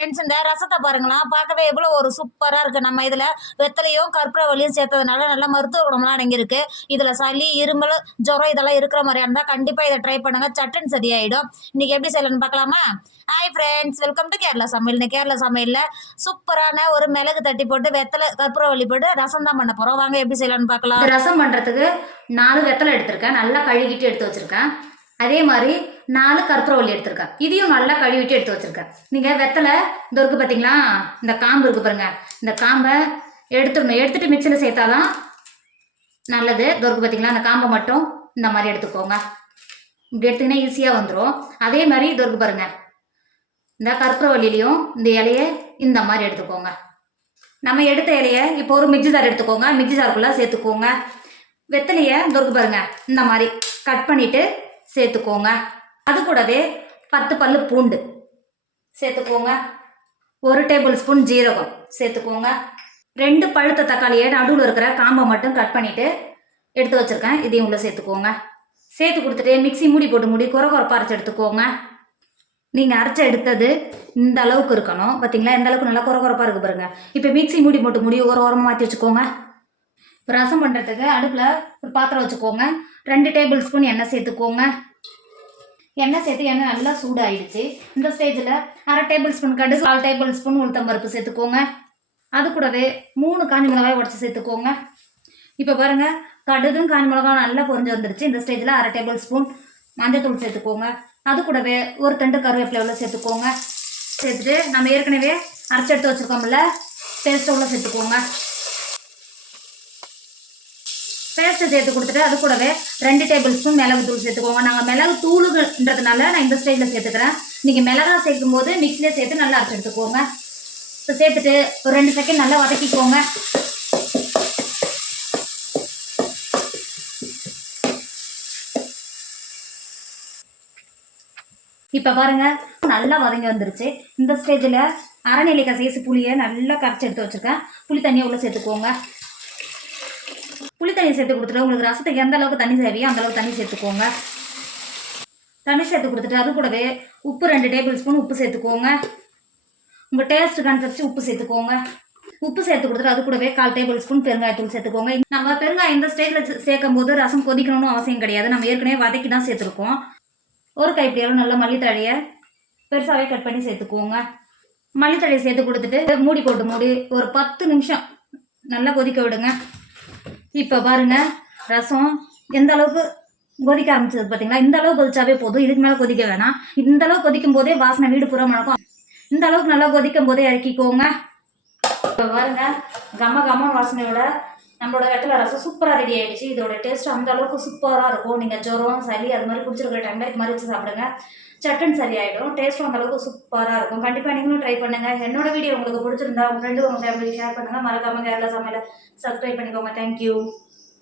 Friends இந்த ரசத்தை பாருங்களா பார்க்கவே எவ்வளோ ஒரு சூப்பராக இருக்குது. நம்ம இதில் வெத்தலையும் கற்பூரவள்ளியும் சேர்த்ததுனால நல்லா மருத்துவ குணம்லாம் அடங்கியிருக்கு. இதில் சளி இருமல் ஜுரம் இதெல்லாம் இருக்கிற மாதிரியா இருந்தால் கண்டிப்பாக இதை ட்ரை பண்ணுங்கள், சட்டுன்னு சரியாயிடும். இன்றைக்கி எப்படி செய்யலாம்னு பார்க்கலாமா? Hi friends, welcome to Kerala சமையல். இந்த கேரளா சமையலில் சூப்பரான ஒரு மிளகு தட்டி போட்டு வெத்தலை கற்பூரவள்ளி போட்டு ரசம் தான் பண்ண போகிறோம். வாங்க எப்படி செய்யலாம்னு பார்க்கலாம். ரசம் பண்ணுறதுக்கு 4 வெத்தலை எடுத்திருக்கேன், நல்லா கழுவிட்டு எடுத்து வச்சுருக்கேன். அதே மாதிரி 4 கற்பூரவள்ளி எடுத்திருக்கேன், இதையும் நல்லா கழுவிட்டு எடுத்து வச்சுருக்கேன். நீங்கள் வெத்தலை இந்த இருக்குது பார்த்தீங்களா, இந்த காம்பு இருக்குது பாருங்கள், இந்த காம்பை எடுத்துட்டு மிக்சியில் சேர்த்தாதான் நல்லது. இது இருக்குது பார்த்தீங்களா, அந்த காம்பை மட்டும் இந்த மாதிரி எடுத்துக்கோங்க. இப்படி எடுத்திங்கன்னா ஈஸியாக வந்துடும். அதே மாதிரி இது இருக்குது பாருங்கள், இந்த கற்பூரவள்ளிலையும் இந்த இலையை இந்த மாதிரி எடுத்துக்கோங்க. நம்ம எடுத்த இலையை இப்போ ஒரு மிக்சி ஜார் எடுத்துக்கோங்க, மிக்சி ஜாருக்குள்ளே சேர்த்துக்கோங்க. வெத்தலையை தொருக்கு பாருங்க இந்த மாதிரி கட் பண்ணிவிட்டு சேர்த்துக்கோங்க. அது கூடவே 10 பல்லு பூண்டு சேர்த்துக்கோங்க. 1 டேபிள் ஸ்பூன் ஜீரகம் சேர்த்துக்கோங்க. 2 பழுத்த தக்காளியை நடுவில் இருக்கிற காம்பை மட்டும் கட் பண்ணிவிட்டு எடுத்து வச்சுருக்கேன், இதையும் உள்ளே சேர்த்துக்கோங்க. சேர்த்து கொடுத்துட்டு மிக்சி மூடி போட்டு மூடி குறப்பாக அரைச்சி எடுத்துக்கோங்க. நீங்கள் அரைச்சி எடுத்தது இந்த அளவுக்கு இருக்கணும் பார்த்தீங்களா, இந்த அளவுக்கு நல்லா குறப்பாக இருக்குது பாருங்கள். இப்போ மிக்சி மூடி போட்டு மூடி ஒரு ஓரமாக மாற்றி வச்சுக்கோங்க. இப்போ ரசம் பண்ணுறதுக்கு அடுப்பில் ஒரு பாத்திரம் வச்சுக்கோங்க. 2 டேபிள் ஸ்பூன் எண்ணெய் சேர்த்துக்கோங்க. எண்ணெய் சேர்த்து எண்ணெய் நல்லா சூடாகிடுச்சு. இந்த ஸ்டேஜில் 1/2 டேபிள் ஸ்பூன் கடுகு, 1/4 டேபிள் ஸ்பூன் உளுத்தம்பருப்பு சேர்த்துக்கோங்க. அது கூடவே 3 காஞ்ச மிளகாய் உடச்சி சேர்த்துக்கோங்க. இப்போ பாருங்கள், கடுகும் காஞ்ச மிளகாய் நல்லா பொரிஞ்சு வந்துடுச்சு. இந்த ஸ்டேஜில் 1/2 டேபிள் ஸ்பூன் மஞ்சத்தூள் சேர்த்துக்கோங்க. அது கூடவே ஒரு தண்டு கருவேப்பிலை உள்ள சேர்த்துக்கோங்க. சேர்த்துட்டு நம்ம ஏற்கனவே அரைச்சி எடுத்து வச்சுருக்கோம்ல, பேஸ்ட்டை உள்ள சேர்த்துக்கோங்க. பேஸ்ட்டை சேர்த்து கொடுத்துட்டு அது கூடவே 2 டேபிள் ஸ்பூன் மிளகு தூள் சேர்த்துக்கோங்க. நாங்கள் மிளகு தூளுன்றதுனால நான் இந்த ஸ்டைலில் சேர்த்துக்கிறேன். நீங்கள் மிளகாய் சேர்க்கும் போது மிக்சிலே சேர்த்து நல்லா அரைச்சி எடுத்துக்கோங்க. இப்போ சேர்த்துட்டு ஒரு 2 செகண்ட் நல்லா வதக்கிக்கோங்க. இப்போ பாருங்கள், நல்லா வதங்கி வந்துருச்சு. இந்த ஸ்டேஜில் அரைநெல்லிக்காய் சைஸ் புளியை நல்லா கரைச்சி எடுத்து வச்சுருக்கேன், புளி தண்ணியை உள்ளே சேர்த்துக்கோங்க. புளி தண்ணி சேர்த்து கொடுத்துட்டு உங்களுக்கு ரசத்துக்கு எந்த அளவுக்கு தண்ணி தேவையோ அந்தளவுக்கு தண்ணி சேர்த்துக்கோங்க. தண்ணி சேர்த்து கொடுத்துட்டு அது கூடவே உப்பு 2 டேபிள் ஸ்பூன் உப்பு சேர்த்துக்கோங்க. உங்கள் டேஸ்ட்டுக்கு அனுசரித்து உப்பு சேர்த்துக்கோங்க. உப்பு சேர்த்து கொடுத்துட்டு அது கூடவே 1/4 டேபிள் ஸ்பூன் பெருங்காயத்தூள் சேர்த்துக்கோங்க. நம்ம பெருங்காயம் இந்த ஸ்டேஜில் சேர்க்கும் போது ரசம் கொதிக்கணும்னு அவசியம் கிடையாது, நம்ம ஏற்கனவே வதக்கி தான் சேர்த்துருக்கோம். ஒரு கைப்பிடியாலும் நல்லா மல்லித்தழையை பெருசாகவே கட் பண்ணி சேர்த்துக்கோங்க. மல்லித்தழையை சேர்த்து கொடுத்துட்டு மூடி போட்டு மூடி ஒரு 10 நிமிஷம் நல்லா கொதிக்க விடுங்க. இப்போ பாருங்கள், ரசம் எந்த அளவுக்கு கொதிக்க ஆரம்பிச்சது பார்த்தீங்களா, இந்த அளவுக்கு கொதிச்சாவே போதும், இதுக்கு மேலே கொதிக்க வேணாம். இந்த அளவுக்கு கொதிக்கும் போதே வாசனை வீடு பூரா மணக்கும். இந்த அளவுக்கு நல்லா கொதிக்கும் போதே இறக்கிக்கோங்க. இப்போ பாருங்கள், கம்ம வாசனையோட நம்மளோட வெத்தலை ரசம் சூப்பராக ரெடி ஆகிடுச்சு. இதோட டேஸ்ட் அந்த அளவுக்கு சூப்பராக இருக்கும். நீங்கள் ஜுரம் சளி அது மாதிரி பிடிச்சிருக்கிற டைமில் இது மாதிரி வச்சு சாப்பிடுங்க, சட்டுன்னு சரியாயிடும். டேஸ்ட்டும் அந்த அளவுக்கு சூப்பராக இருக்கும். கண்டிப்பாக நீங்களும் ட்ரை பண்ணுங்கள். என்னோட வீடியோ உங்களுக்கு பிடிச்சிருந்தா உங்கள் ஃப்ரெண்டு உங்கள் ஃபேமிலி ஷேர் பண்ணுங்கள். மறக்காமல் கேரளா சமையலை சப்ஸ்கிரைப் பண்ணிக்கோங்க. தேங்க்யூ.